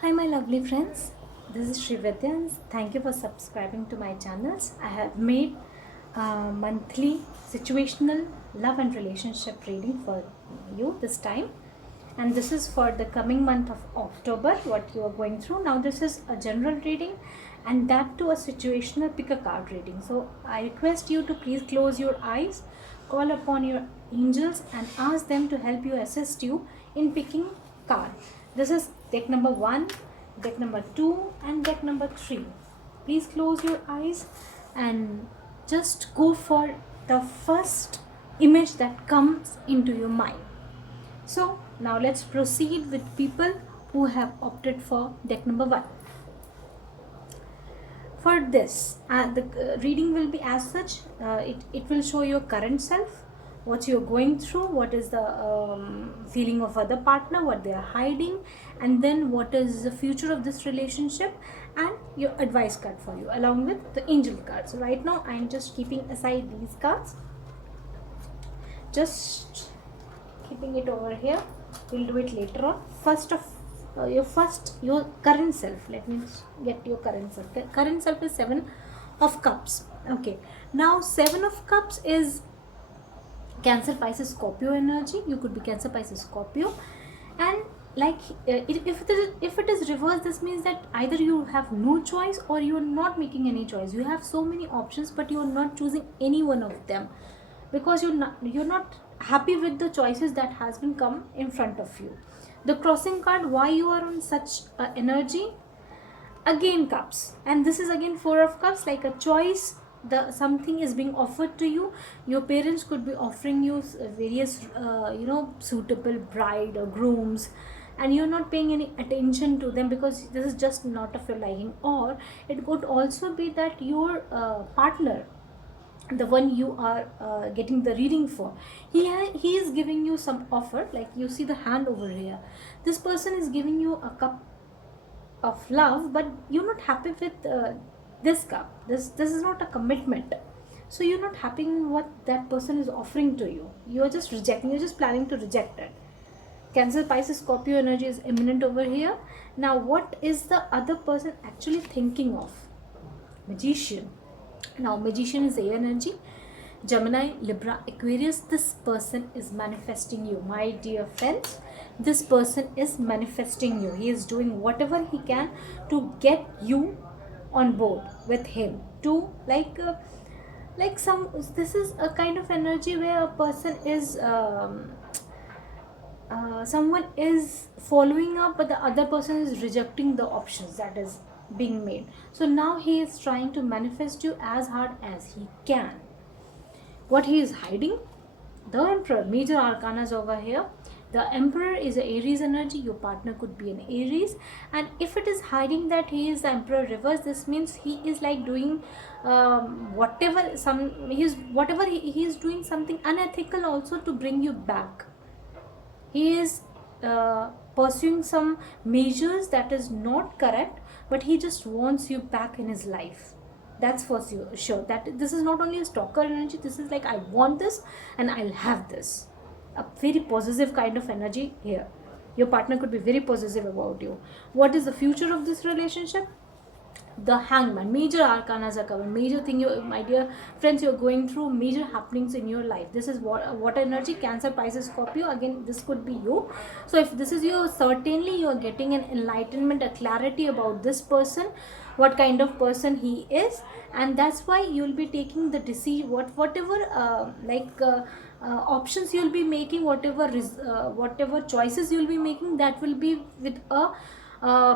Hi, my lovely friends. This is Srividya, and thank you for subscribing to my channels. I have made monthly situational love and relationship reading for you this time, and this is for the coming month of October. What you are going through now. This is a general reading, and that too a situational pick a card reading. So I request you to please close your eyes, call upon your angels, and ask them to help you assist you in picking card. This is deck number 1, deck number 2, and deck number 3. Please close your eyes and just go for the first image that comes into your mind. So now let's proceed with people who have opted for deck number 1. For this, the reading will be as such. It will show your current self, what you're going through, what is the feeling of other partner, what they are hiding, and then what is the future of this relationship, and your advice card for you along with the angel cards. So right now I'm just keeping aside these cards, just keeping it over here. We'll do it later on. First of your current self. Let me get your current self. Current self is 7 of cups. Okay, now 7 of cups is Cancer, Pisces, Scorpio energy. You could be Cancer, Pisces, Scorpio, and like if it is reversed, this means that either you have no choice or you are not making any choice. You have so many options, but you are not choosing any one of them because you're not happy with the choices that has been come in front of you. The crossing card, why you are on such energy? Again cups, and this is again 4 of cups, like a choice. The something is being offered to you. Your parents could be offering you various suitable bride or grooms, and you're not paying any attention to them because this is just not of your liking. Or it could also be that your partner, the one you are getting the reading for, he is giving you some offer. Like you see the hand over here, this person is giving you a cup of love, but you're not happy with this cup. This is not a commitment, so you're not happy in what that person is offering to you. You're just rejecting, you're just planning to reject it. Cancer, Pisces, Scorpio energy is imminent over here. Now what is the other person actually thinking of? Magician. Now Magician is air energy. Gemini, Libra, Aquarius, this person is manifesting you, my dear friends. This person is manifesting you. He is doing whatever he can to get you on board with him. To like some. This is a kind of energy where a person is. Someone is following up, but the other person is rejecting the options that is being made. So now he is trying to manifest you as hard as he can. What he is hiding? The Emperor. Major arcanas over here. The Emperor is a Aries energy. Your partner could be an Aries, and if it is hiding that he is the Emperor reverse, this means he is like doing whatever he is doing something unethical also to bring you back. He is pursuing some measures that is not correct, but he just wants you back in his life. That's for sure. That this is not only a stalker energy. This is like, I want this and I'll have this. A very possessive kind of energy here. Your partner could be very possessive about you. What is the future of this relationship? The Hangman. Major arcanas are covered. Major thing, you, my dear friends, you're going through major happenings in your life. This is water energy. Cancer, Pisces, Scorpio. Again, this could be you. So if this is you, certainly you are getting an enlightenment, a clarity about this person, what kind of person he is, and that's why you'll be taking the decision. Whatever options you'll be making, whatever choices you'll be making, that will be with a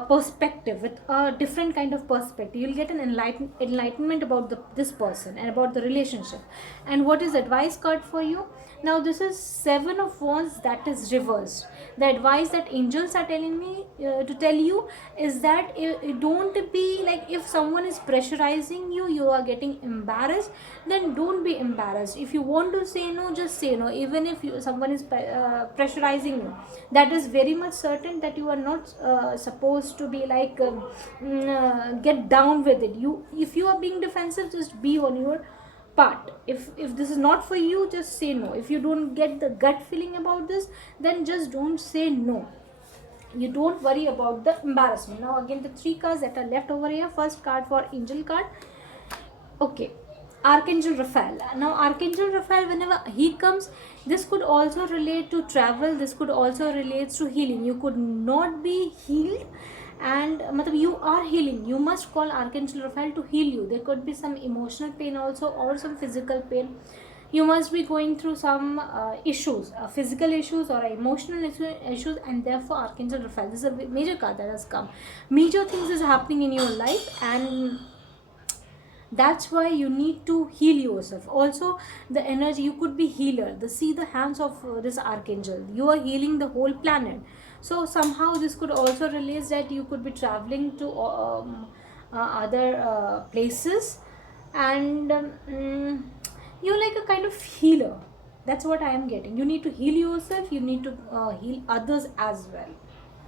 perspective, with a different kind of perspective. You'll get an enlightenment about this person and about the relationship. And what is advice card for you? Now this is 7 of wands, that is reversed. The advice that angels are telling me to tell you is that don't be like, if someone is pressurizing you, you are getting embarrassed, then don't be embarrassed. If you want to say no, just say no. Even if someone is pressurizing you, that is very much certain that you are not supposed to be like get down with it. If you are being defensive, just be on your part. If this is not for you, just say no. If you don't get the gut feeling about this, then just don't say no. You don't worry about the embarrassment. Now again, the 3 cards that are left over here. First card for angel card. Okay, Archangel Raphael. Now Archangel Raphael, whenever he comes, this could also relate to travel, this could also relate to healing. You could not be healed, and matlab, you are healing. You must call Archangel Raphael to heal you. There could be some emotional pain also, or some physical pain. You must be going through some issues, physical issues or emotional issues, and therefore Archangel Raphael, this is a major card that has come. Major things is happening in your life, and that's why you need to heal yourself. Also, the energy, you could be healer. The see the hands of this archangel, you are healing the whole planet. So somehow this could also relate that you could be traveling to other places, and you're like a kind of healer. That's what I am getting. You need to heal yourself, you need to heal others as well.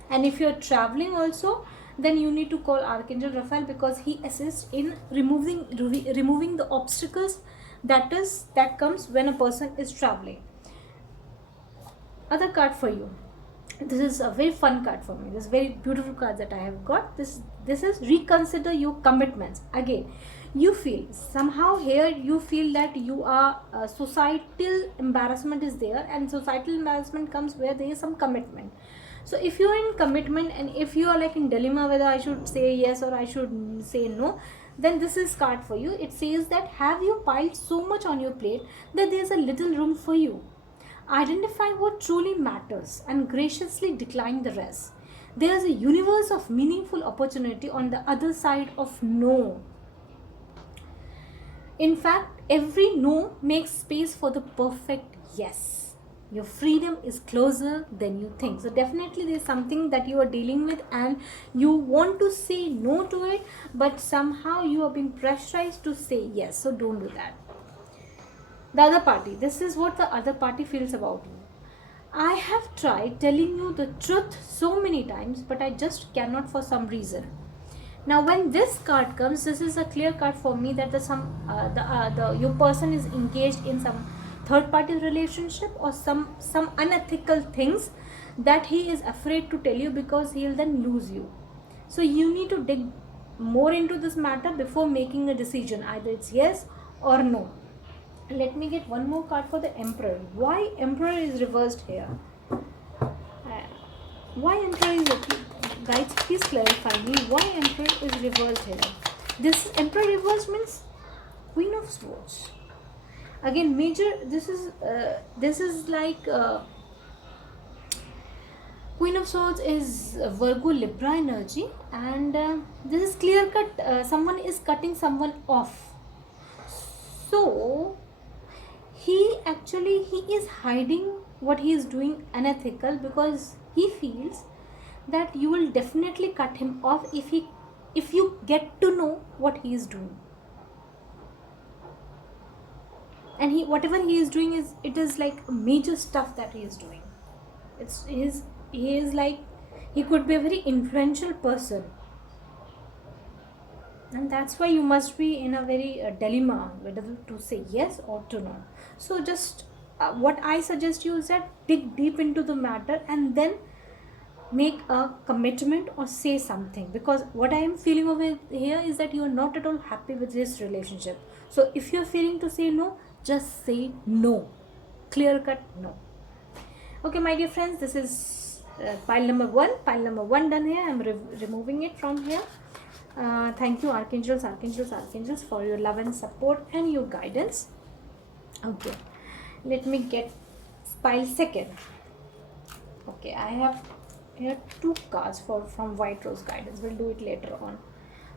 And if you're traveling also, then you need to call Archangel Raphael, because he assists in removing the obstacles that comes when a person is traveling. Other card for you. This is a very fun card for me. This is very beautiful card that I have got. This is reconsider your commitments. Again, you feel somehow here, you feel that you are societal embarrassment is there, and societal embarrassment comes where there is some commitment. So if you are in commitment, and if you are like in dilemma whether I should say yes or I should say no, then this is card for you. It says that have you piled so much on your plate that there is a little room for you? Identify what truly matters and graciously decline the rest. There is a universe of meaningful opportunity on the other side of no. In fact, every no makes space for the perfect yes. Your freedom is closer than you think. So definitely there's something that you are dealing with, and you want to say no to it, but somehow you are being pressurized to say yes. So don't do that. The other party, this is what the other party feels about you. I have tried telling you the truth so many times, but I just cannot for some reason. Now when this card comes, this is a clear card for me that your person is engaged in some third party relationship, or some unethical things that he is afraid to tell you, because he will then lose you. So you need to dig more into this matter before making a decision. Either it's yes or no. Let me get one more card for the Emperor. Why Emperor is reversed here? Why Emperor is guys, please clarify me why Emperor is reversed here. This Emperor reversed means Queen of Swords. Again, major, this is like Queen of Swords is Virgo Libra energy, and this is clear cut. Someone is cutting someone off. So he is hiding what he is doing unethical, because he feels that you will definitely cut him off if you get to know what he is doing. And whatever he is doing is like major stuff that he is doing. He is like, he could be a very influential person, and that's why you must be in a very dilemma whether to say yes or to no. So just what I suggest you is that dig deep into the matter, and then make a commitment or say something, because what I am feeling over here is that you are not at all happy with this relationship. So if you are feeling to say no, just say no. Clear cut no. Okay, my dear friends, this is pile number 1. Pile number 1 done here. I am removing it from here. Thank you, archangels, for your love and support and your guidance. Okay, let me get pile 2nd. Okay, I have here 2 cards from White Rose Guidance. We'll do it later on.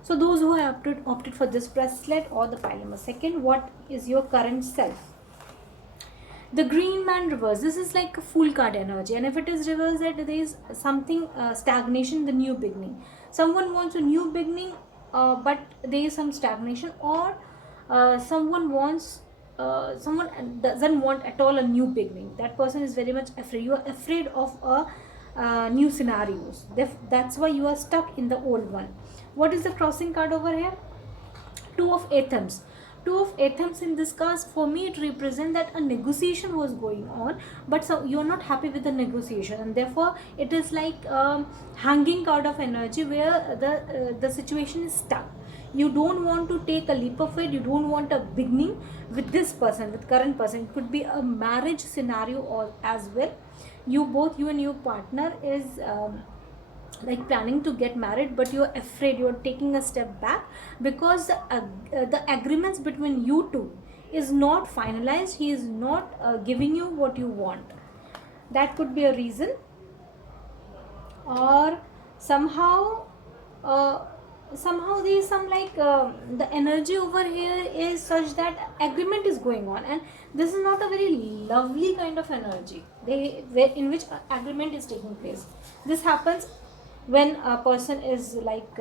So those who have opted for this bracelet or the pile number 2nd, what is your current self? The Green Man reverse. This is like a Fool card energy, and if it is reversed, that there is something stagnation, the new beginning. Someone wants a new beginning, but there is some stagnation, or someone doesn't want at all a new beginning. That person is very much afraid. You are afraid of new scenarios. That's why you are stuck in the old one. What is the crossing card over here? 2 of Anthems. Two of Athems in this case, for me it represents that a negotiation was going on, but so you're not happy with the negotiation, and therefore it is like hanging card of energy where the situation is stuck. You don't want to take a leap of faith, you don't want a beginning with this person, with current person. It could be a marriage scenario or as well. You and your partner is like planning to get married, but you're afraid, you're taking a step back because the agreements between you two is not finalized. He is not giving you what you want. That could be a reason. Or somehow there is some like the energy over here is such that agreement is going on, and this is not a very lovely kind of energy in which agreement is taking place. This happens when a person is like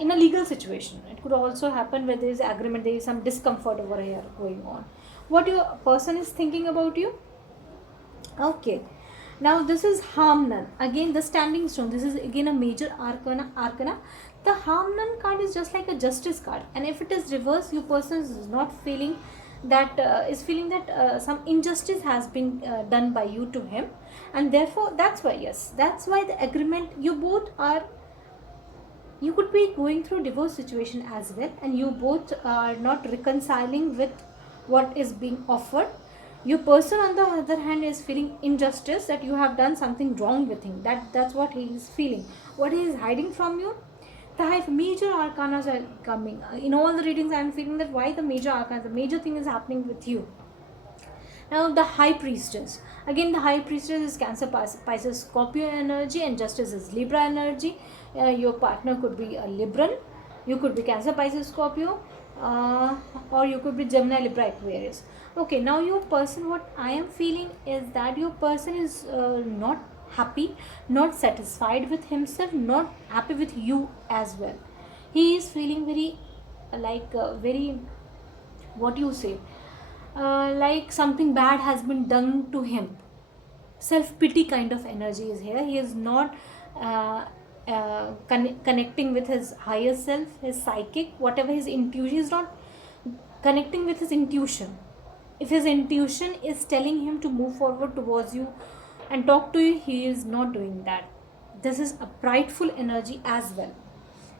in a legal situation. It could also happen where there is agreement, there is some discomfort over here going on. What your person is thinking about you. Okay, now this is Hamnan, again the standing stone. This is again a major arcana. The Hamnan card is just like a justice card, and if it is reversed, your person is not feeling that some injustice has been done by you to him, and therefore that's why the agreement, you could be going through divorce situation as well, and you both are not reconciling with what is being offered. Your person on the other hand is feeling injustice, that you have done something wrong with him. That's what he is feeling, what he is hiding from you. The major arcanas are coming in all the readings. I am feeling that why the major arcana, the major thing is happening with you. Now the High Priestess, again the High Priestess is Cancer, Pisces, Scorpio energy, and Justice is Libra energy. Your partner could be a Libran, you could be Cancer, Pisces, Scorpio, or you could be Gemini, Libra, Aquarius. Okay, now your person, what I am feeling is that your person is not happy, not satisfied with himself, not happy with you as well. He is feeling very very, what you say, like something bad has been done to him. Self-pity kind of energy is here. He is not connecting with his higher self, his psychic, whatever his intuition. He is not connecting with his intuition. If his intuition is telling him to move forward towards you and talk to you, he is not doing that. This is a prideful energy as well,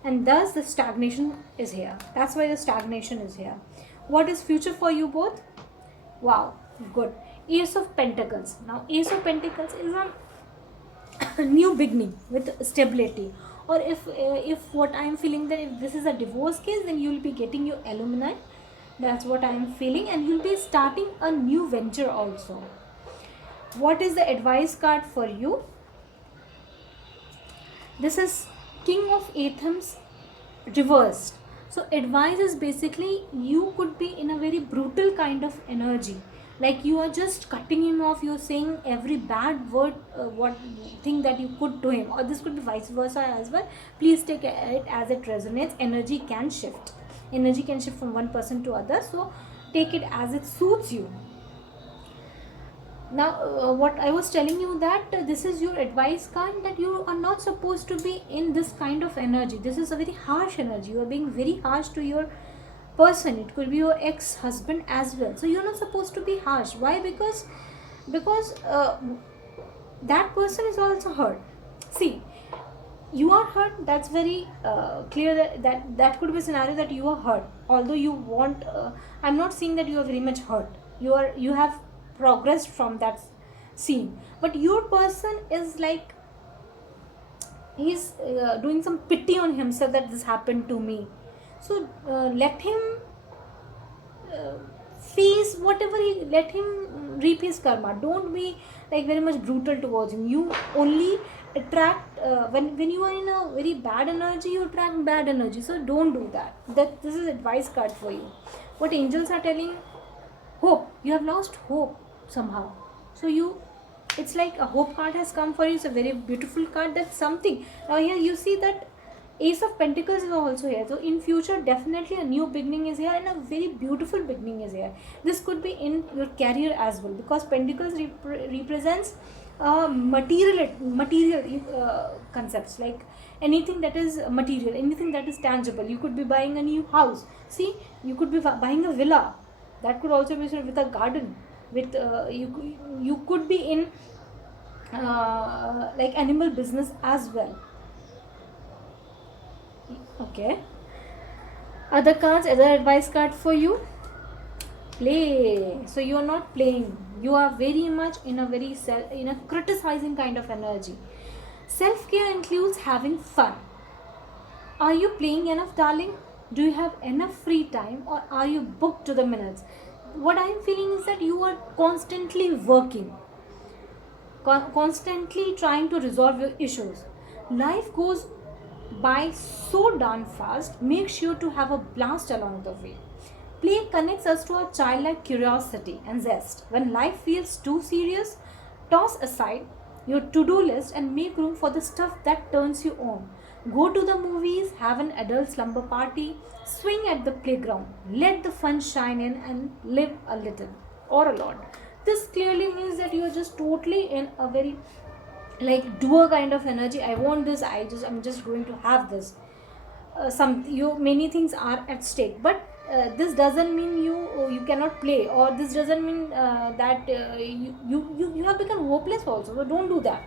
and thus the stagnation is here. That's why the stagnation is here. What is future for you both? Wow, good. Ace of Pentacles. Now Ace of Pentacles is a new beginning with stability. Or if what I am feeling, that if this is a divorce case, then you will be getting your alumni. That's what I am feeling, and you'll be starting a new venture also. What is the advice card for you? This is King of Athems reversed. So advice is basically, you could be in a very brutal kind of energy, like you are just cutting him off, you're saying every bad word, what thing that you could to him, or this could be vice versa as well. Please take it as it resonates. Energy can shift from one person to other, so take it as it suits you. Now what I was telling you, that this is your advice card, that you are not supposed to be in this kind of energy. This is a very harsh energy. You are being very harsh to your person. It could be your ex-husband as well. So you're not supposed to be harsh. Why? Because that person is also hurt. See, you are hurt. That's very clear, that could be a scenario that you are hurt, although you want I'm not saying that you are very much hurt. You have progressed from that scene, but your person is like, he's doing some pity on himself, that this happened to me. So let him face whatever let him reap his karma. Don't be like very much brutal towards him. You only attract when you are in a very bad energy, you attract bad energy. So don't do that. This is advice card for you. What angels are telling: hope. You have lost hope somehow, so it's like a hope card has come for you. It's a very beautiful card. That's something. Now here you see that Ace of Pentacles is also here. So in future, definitely a new beginning is here, and a very beautiful beginning is here. This could be in your career as well, because Pentacles represents material concepts, like anything that is material, anything that is tangible. You could be buying a new house. See, you could be buying a villa. That could also be with a garden. With you could be in like animal business as well. Okay. Other advice card for you. Play. So you are not playing. You are very much in a criticizing kind of energy. Self care includes having fun. Are you playing enough, darling? Do you have enough free time, or are you booked to the minutes? What I am feeling is that you are constantly working, constantly trying to resolve your issues. Life goes by so darn fast. Make sure to have a blast along the way. Play connects us to our childlike curiosity and zest. When life feels too serious, toss aside your to-do list and make room for the stuff that turns you on. Go to the movies, have an adult slumber party, swing at the playground. Let the fun shine in and live a little or a lot. This clearly means that you are just totally in a very like doer kind of energy. I want this. I'm just going to have this. Many things are at stake, but this doesn't mean you cannot play, or this doesn't mean that you have become hopeless also. So don't do that.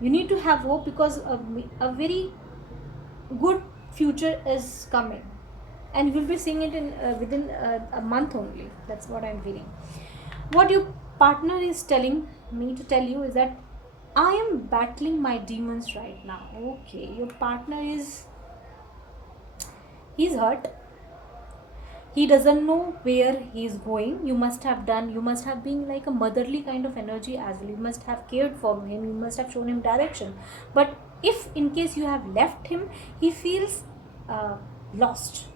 You need to have hope, because a very good future is coming, and you will be seeing it in within a month only. That's what I'm feeling. What your partner is telling me to tell you is that I am battling my demons right now. Okay, your partner he's hurt. He doesn't know where he's going. You must have been like a motherly kind of energy as well. You must have cared for him. You must have shown him direction. But if in case you have left him, he feels lost.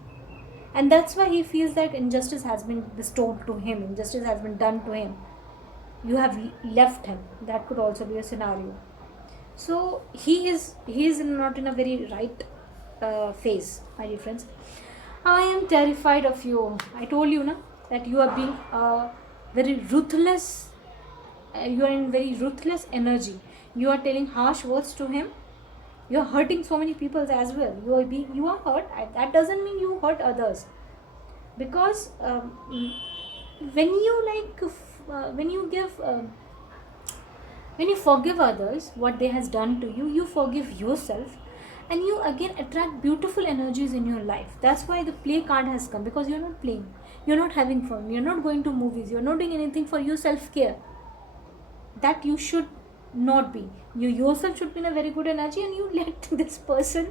And that's why he feels that injustice has been bestowed to him. Injustice has been done to him. You have left him. That could also be a scenario. So he is not in a very right phase, my dear friends. I am terrified of you. I told you, na, that you are being very ruthless. You are in very ruthless energy. You are telling harsh words to him. You are hurting so many people as well. You are hurt. That doesn't mean you hurt others. Because when you forgive others what they has done to you, you forgive yourself, and you again attract beautiful energies in your life. That's why the play card has come, because you're not playing, you're not having fun, you're not going to movies, you're not doing anything for your self-care. That you should not be. You yourself should be in a very good energy, and you let this person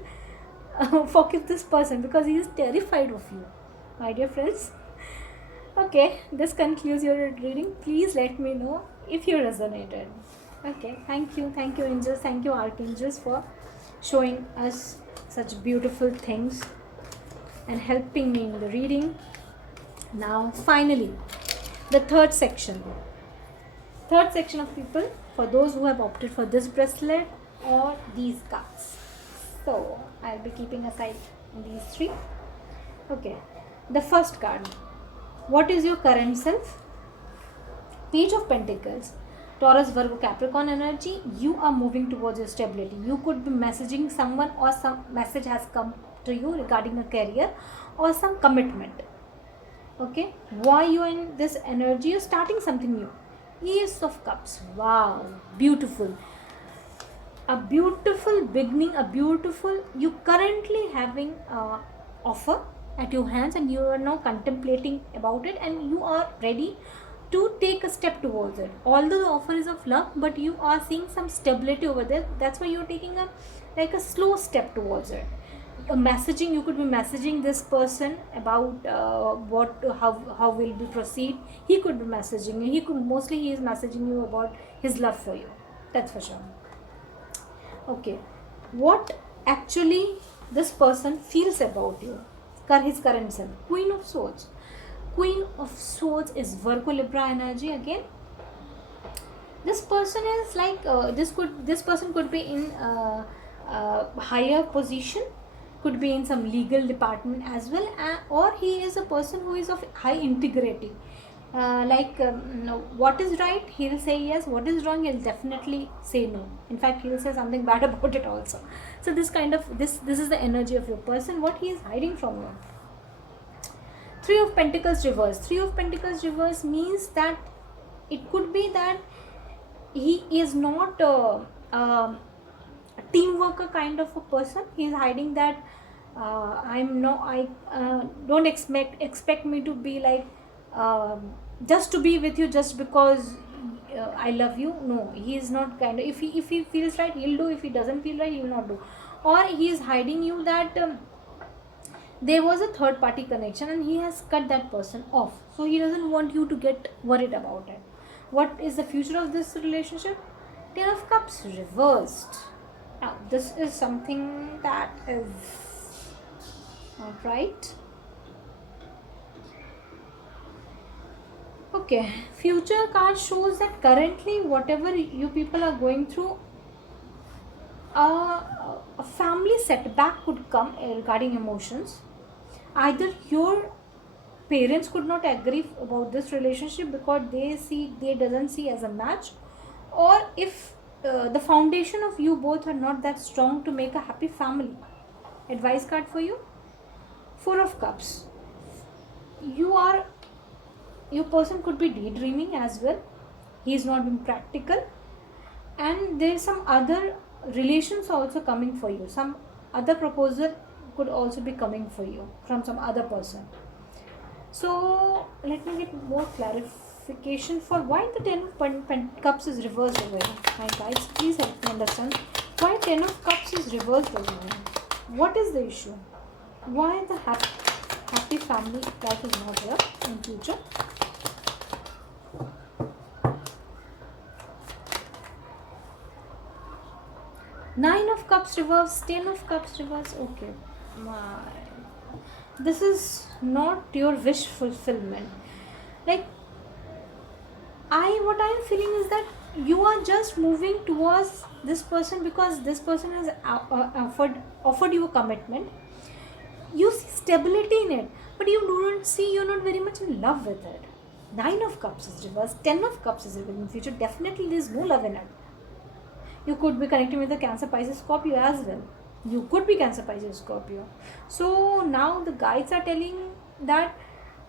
forgive this person, because he is terrified of you, my dear friends. Okay, this concludes your reading. Please let me know if you resonated. Okay, thank you angels, thank you archangels for showing us such beautiful things and helping me in the reading. Now finally, the third section of people, for those who have opted for this bracelet or these cards. So I'll be keeping aside these three. Okay, the first card. What is your current self? Page of Pentacles. Taurus, Virgo, Capricorn energy. You are moving towards your stability. You could be messaging someone, or some message has come to you regarding a career or some commitment. Okay, why you are in this energy? You're starting something new. Ace of Cups. Wow, beautiful. A beautiful beginning, you currently having offer at your hands, and you are now contemplating about it, and you are ready to take a step towards it. Although the offer is of luck, but you are seeing some stability over there. That's why you're taking a slow step towards it. You could be messaging this person about how will we proceed. He could be messaging you. He is messaging you about his love for you. That's for sure. Okay, what actually this person feels about you, his current self. Queen of Swords. Queen of Swords is Virgo, Libra energy again. This person is like this person could be in higher position, could be in some legal department as well, or he is a person who is of high integrity. No, what is right, he'll say yes. What is wrong, he'll definitely say no. In fact, he'll say something bad about it also. So this kind of this is the energy of your person, what he is hiding from you. Three of Pentacles reverse. Three of Pentacles reverse means that it could be that he is not a team worker kind of a person. He is hiding that I'm no I don't expect me to be like just to be with you just because I love you. No, he is not kind of, if he feels right, he'll do. If he doesn't feel right, he will not do. Or he is hiding you that there was a third party connection and he has cut that person off, so he doesn't want you to get worried about it. What is the future of this relationship? Ten of Cups reversed. Now this is something that is not right. Okay, future card shows that currently whatever you people are going through, a family setback could come regarding emotions. Either your parents could not agree about this relationship because they doesn't see as a match, or if the foundation of you both are not that strong to make a happy family. Advice card for you, Four of Cups. Your person could be daydreaming as well. He is not being practical, and there is some other relations also coming for you. Some other proposal could also be coming for you from some other person. So let me get more clarification for why the Ten of Cups is reversed over here. My guides, please help me understand why Ten of Cups is reversed over here. What is the issue? Why the happy family life is not here in future? Nine of Cups reverse, Ten of Cups reverse. Okay, this is not your wish fulfillment. Like what I am feeling is that you are just moving towards this person because this person has offered you a commitment. You see stability in it, but you do not see, you're not very much in love with it. Nine of Cups is reversed, Ten of Cups is reversed. In future, definitely there is no love in it. You could be connecting with the Cancer, Pisces, Scorpio as well. You could be Cancer, Pisces, Scorpio. So now the guides are telling that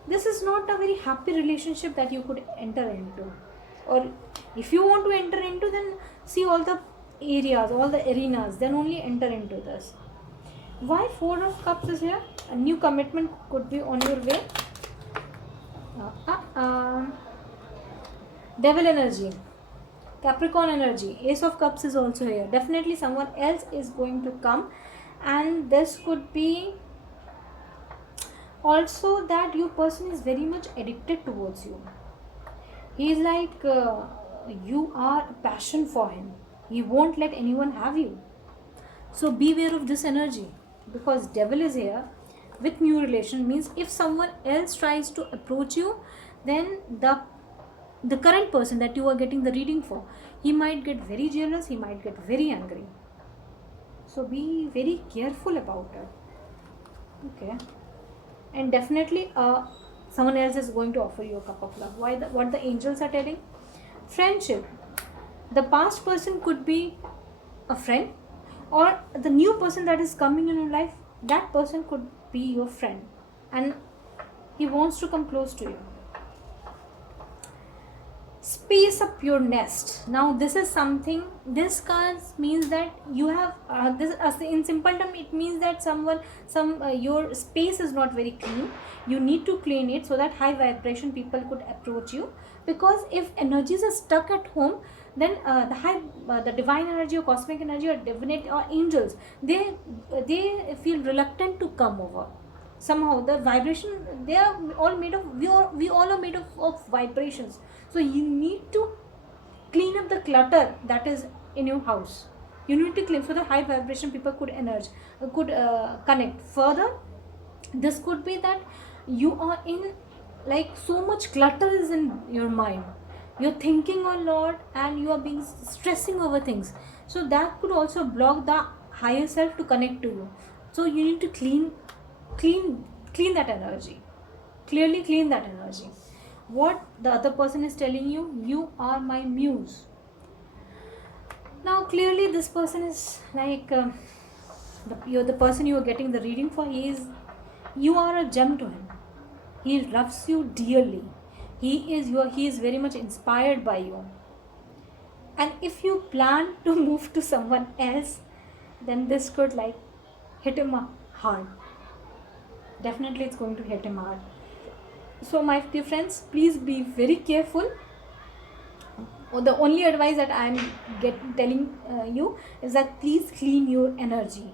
this is not a very happy relationship that you could enter into. Or if you want to enter into, then see all the areas, all the arenas, then only enter into this. Why Four of Cups is here? A new commitment could be on your way. Devil energy, Capricorn energy, Ace of Cups is also here. Definitely someone else is going to come, and this could be also that your person is very much addicted towards you. He is like you are a passion for him. He won't let anyone have you. So beware of this energy, because devil is here with new relation. Means if someone else tries to approach you, then the current person that you are getting the reading for, he might get very jealous, he might get very angry. So be very careful about it. Okay. And definitely someone else is going to offer you a cup of love. What the angels are telling? Friendship. The past person could be a friend, or the new person that is coming in your life, that person could be your friend and he wants to come close to you. Space up your nest. Now this is something, this card means that you have this in simple term, it means that your space is not very clean. You need to clean it so that high vibration people could approach you, because if energies are stuck at home, then the divine energy or cosmic energy or divinity or angels, they feel reluctant to come over. Somehow the vibration, they are all made of, we all are made of vibrations. So you need to clean up the clutter that is in your house. You need to clean so that high vibration people could connect further. This could be that you are in, like, so much clutter is in your mind, you're thinking a lot and you are being stressing over things, so that could also block the higher self to connect to you. So you need to clean that energy, clearly clean that energy. what the other person is telling you, you are my muse. Now clearly this person is like you're the person you are getting the reading for. You are a gem to him. He loves you dearly. He is very much inspired by you. And if you plan to move to someone else, then this could like hit him hard. Definitely it's going to hit him hard. So my dear friends, please be very careful. The only advice that I'm telling you is that please clean your energy,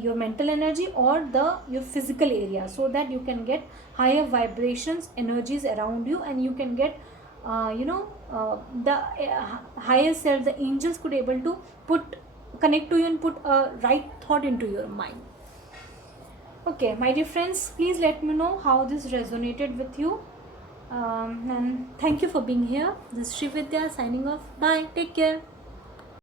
your mental energy or your physical area, so that you can get higher vibrations energies around you, and you can get the higher self, the angels could able to connect to you and put a right thought into your mind. Okay, my dear friends, please let me know how this resonated with you. And thank you for being here. This is Sri Vidya signing off. Bye. Take care.